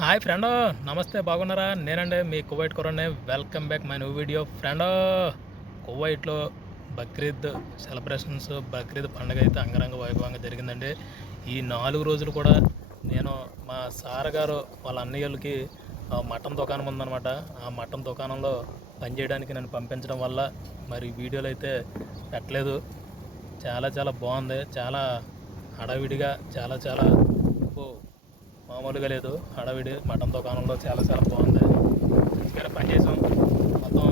Hi friend నమస్తే బాగున్నారా? నేనండి మీ Kuwait కొరండి welcome back my new video. Friend కువైట్లో బక్రీద్ సెలబ్రేషన్స్ బక్రీద్ పండుగ అయితే అంగరంగ వైభవంగా జరిగిందండి. ఈ నాలుగు రోజులు కూడా నేను మా సార్ గారు వాళ్ళ అన్నయ్యలకి మటన్ దుకాణం ఉందన్నమాట. ఆ మటన్ దుకాణంలో పనిచేయడానికి నన్ను పంపించడం వల్ల మరి వీడియోలు అయితే పెట్టలేదు. చాలా చాలా బాగుంది. చాలా హడావిడిగా చాలా చాలా మామూలుగా లేదు. హడావిడి మటన్ దుకాణంలో చాలా చాలా బాగుంది. ఇక్కడ పనిచేసాం మొత్తం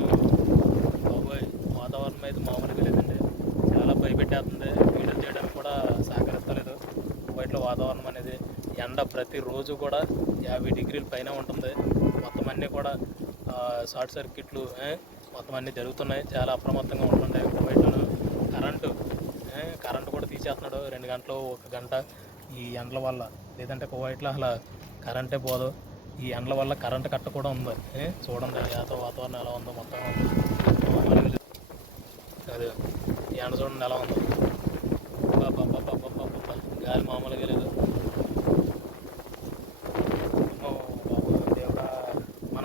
బాబోయ్ వాతావరణం అయితే మామూలుగా లేదండి. చాలా భయపెట్టేస్తుంది. వీడియో చేయడానికి కూడా సహకరిస్తలేదు. బయటలో వాతావరణం అనేది ఎండ ప్రతిరోజు కూడా యాభై డిగ్రీల పైన ఉంటుంది. మొత్తం అన్నీ కూడా షార్ట్ సర్క్యూట్లు మొత్తం అన్నీ జరుగుతున్నాయి. చాలా అప్రమత్తంగా ఉంటుండే. బయట కరెంటు కరెంటు కూడా తీసేస్తున్నాడు. రెండు గంటలు ఒక గంట. ఈ ఎండల వల్ల లేదంటే కువైట్లో అసలు కరెంటే పోదు. ఈ ఎండల వల్ల కరెంట్ కట్ట కూడా ఉంది. ఏ, చూడండి యాత వాతావరణం ఎలా ఉందో మొత్తం. మామూలుగా లేదు. ఈ ఎండ చూడండి ఎలా ఉందో. గాలి మామూలుగా లేదు.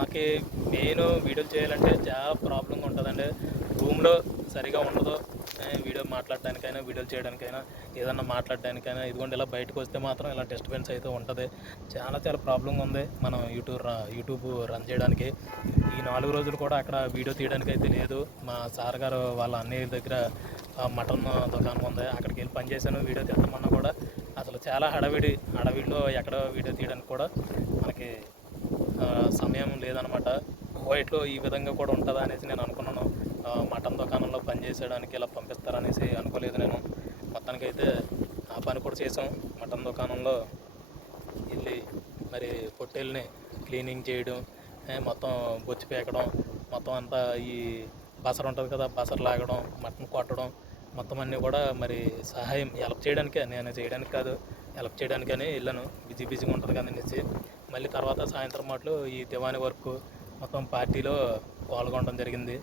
మనకి మెయిన్ వీడియోలు చేయాలంటే చాలా ప్రాబ్లంగా ఉంటుందండి. రూమ్లో సరిగా ఉండదు. వీడియో మాట్లాడడానికైనా వీడియోలు చేయడానికైనా ఏదన్నా మాట్లాడడానికైనా ఇదిగోండి ఇలా బయటకు వస్తే మాత్రం ఇలా డిస్టర్బెన్స్ అయితే ఉంటుంది. చాలా చాలా ప్రాబ్లంగా ఉంది మనం యూట్యూబ్ యూట్యూబ్ రన్ చేయడానికి. ఈ నాలుగు రోజులు కూడా అక్కడ వీడియో తీయడానికి అయితే లేదు. మా సార్ గారు వాళ్ళ అన్నయ్య దగ్గర మటన్ దుకాణం ఉంది. అక్కడికి వెళ్ళి పనిచేశాను వీడియో తీద్దామన్నా కూడా. అసలు చాలా హడావిడి హడావిడిలో ఎక్కడ వీడియో తీయడానికి కూడా మనకి సమయం లేదనమాట. వైట్లో ఈ విధంగా కూడా ఉంటుందా అనేసి నేను అనుకున్నాను. మటన్ దుకాణంలో పనిచేసేయడానికి ఇలా పంపిస్తారనేసి అనుకోలేదు నేను. మొత్తానికైతే ఆ పని కూడా చేసాం. మటన్ దుకాణంలో వెళ్ళి మరి పొట్టేల్ని క్లీనింగ్ చేయడం మొత్తం బొచ్చి పేకడం మొత్తం అంతా ఈ బసర ఉంటుంది కదా బసర లాగడం మటన్ కొట్టడం మొత్తం అన్నీ కూడా మరి సహాయం హెల్ప్ చేయడానికే నేను చేయడానికి కాదు. హెల్ప్ చేయడానికని వెళ్ళాను. బిజీ బిజీగా ఉంటుంది కదా అనేసి. మళ్ళీ తర్వాత సాయంత్రం మాటలు ఈ దివాణి వర్క్ మొత్తం పార్టీలో పాల్గొనడం జరిగింది.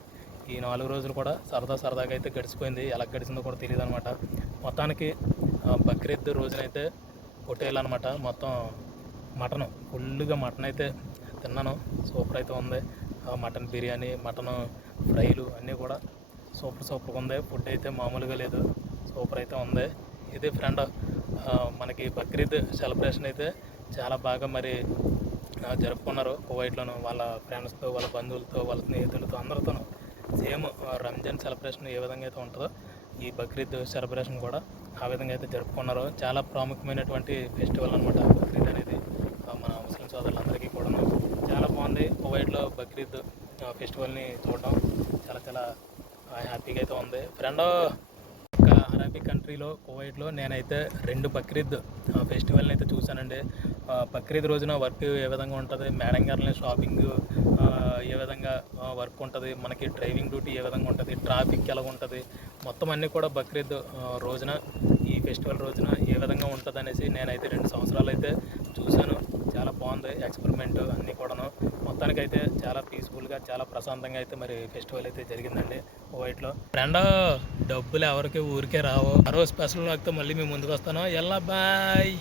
ఈ నాలుగు రోజులు కూడా సరదా సరదాగా అయితే గడిచిపోయింది. ఎలా గడిచిందో కూడా తెలియదు అనమాట మొత్తానికి బక్రీద్ రోజునైతే పొట్టేలు అనమాట మొత్తం మటన్ ఫుల్గా మటన్ అయితే తిన్నాను. సూపర్ అయితే ఉంది. మటన్ బిర్యానీ మటన్ ఫ్రైలు అన్నీ కూడా సూపర్ సూపర్గా ఉంది. ఫుడ్ అయితే మామూలుగా లేదు. సూపర్ అయితే ఉంది. ఇది ఫ్రెండ్ మనకి బక్రీద్ సెలబ్రేషన్ అయితే చాలా బాగా మరి జరుపుకున్నారు. కువైట్లోను వాళ్ళ ఫ్రెండ్స్తో వాళ్ళ బంధువులతో వాళ్ళ స్నేహితులతో అందరితోనూ సేమ్ రంజాన్ సెలబ్రేషన్ ఏ విధంగా అయితే ఉంటుందో ఈ బక్రీద్ సెలబ్రేషన్ కూడా ఆ విధంగా అయితే జరుపుకున్నారు. చాలా ప్రాముఖ్యమైనటువంటి ఫెస్టివల్ అనమాట బక్రీద్ అనేది. మన ముస్లిం సోదరులందరికీ కూడా చాలా బాగుంది. కువైట్లో బక్రీద్ ఫెస్టివల్ని చూడడం చాలా చాలా హ్యాపీగా అయితే ఉంది. ఫ్రెండ్ కంట్రీలో కువైట్లో నేనైతే రెండు బక్రీద్ ఫెస్టివల్ని అయితే చూశానండి. బక్రీద్ రోజున వర్క్ ఏ విధంగా ఉంటుంది? మేడం గారిని షాపింగ్ ఏ విధంగా వర్క్ ఉంటుంది? మనకి డ్రైవింగ్ డ్యూటీ ఏ విధంగా ఉంటుంది? ట్రాఫిక్ ఎలా ఉంటుంది? మొత్తం అన్నీ కూడా బక్రీద్ రోజున ఈ ఫెస్టివల్ రోజున ఏ విధంగా ఉంటుంది అనేసి నేనైతే రెండు సంవత్సరాలు అయితే చూశాను. చాలా బాగుంది ఎక్స్పెరిమెంట్ అన్నీ కూడాను. మొత్తానికైతే చాలా పీస్ఫుల్గా చాలా ప్రశాంతంగా అయితే మరి ఫెస్టివల్ అయితే జరిగిందండి వైట్లో ఫ్రెండ్ డబ్బులు ఎవరికి ఊరికే రావు. మరో స్పెషల్ వాక్తో మళ్ళీ మేము ముందుకు వస్తాను. ఎల్లా బాయ్.